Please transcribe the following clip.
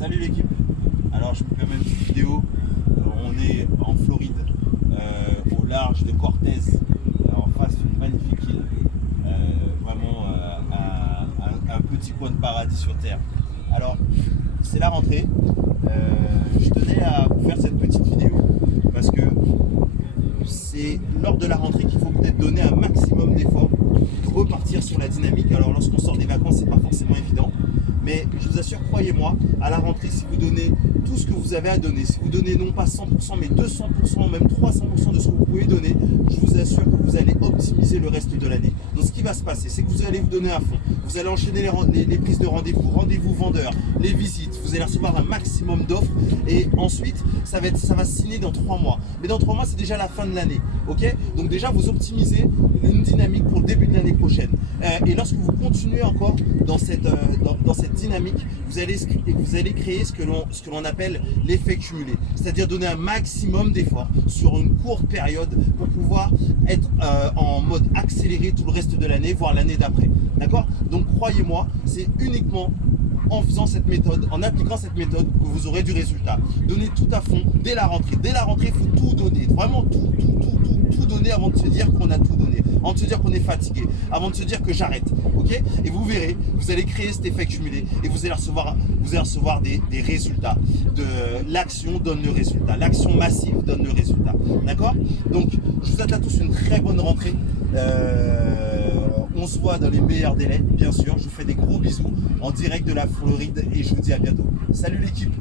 Salut l'équipe. Alors je me permets une petite vidéo. On est en Floride, au large de Cortez, en face d'une magnifique île. Vraiment un petit coin de paradis sur terre. Alors c'est la rentrée. Je tenais à vous faire cette petite vidéo parce que c'est lors de la rentrée qu'il faut peut-être donner un maximum d'efforts, repartir sur la dynamique. Alors lorsqu'on sort des vacances, c'est pas forcément évident. Mais je vous assure, croyez-moi, à la rentrée, si vous donnez tout ce que vous avez à donner, si vous donnez non pas 100%, mais 200%, même 300% de ce que vous pouvez donner, je vous assure que vous allez optimiser le reste de l'année. Donc ce qui va se passer, c'est que vous allez vous donner à fond. Vous allez enchaîner les prises de rendez-vous vendeurs, les visites, vous allez recevoir un maximum d'offres. Et ensuite, ça va se signer dans 3 mois. Mais dans 3 mois, c'est déjà la fin de l'année. Ok? Donc déjà, vous optimisez une dynamique pour le début de l'année prochaine. Et lorsque vous continuez encore dans cette dynamique, vous allez créer ce que l'on appelle l'effet cumulé, c'est-à-dire donner un maximum d'efforts sur une courte période pour pouvoir être en mode accéléré tout le reste de l'année, voire l'année d'après. D'accord? Donc croyez-moi, c'est uniquement en faisant cette méthode, en appliquant cette méthode, que vous aurez du résultat. Donnez tout à fond dès la rentrée. Dès la rentrée, il faut tout donner, vraiment tout donner avant de se dire qu'on a tout donné, avant de se dire qu'on est fatigué, avant de se dire que j'arrête. Ok? Et vous verrez, vous allez créer cet effet cumulé et vous allez recevoir des résultats. L'action donne le résultat, l'action massive donne le résultat. D'accord? Donc, je vous attends tous une très bonne rentrée. On se voit dans les meilleurs délais, bien sûr. Je vous fais des gros bisous en direct de la Floride et je vous dis à bientôt. Salut l'équipe!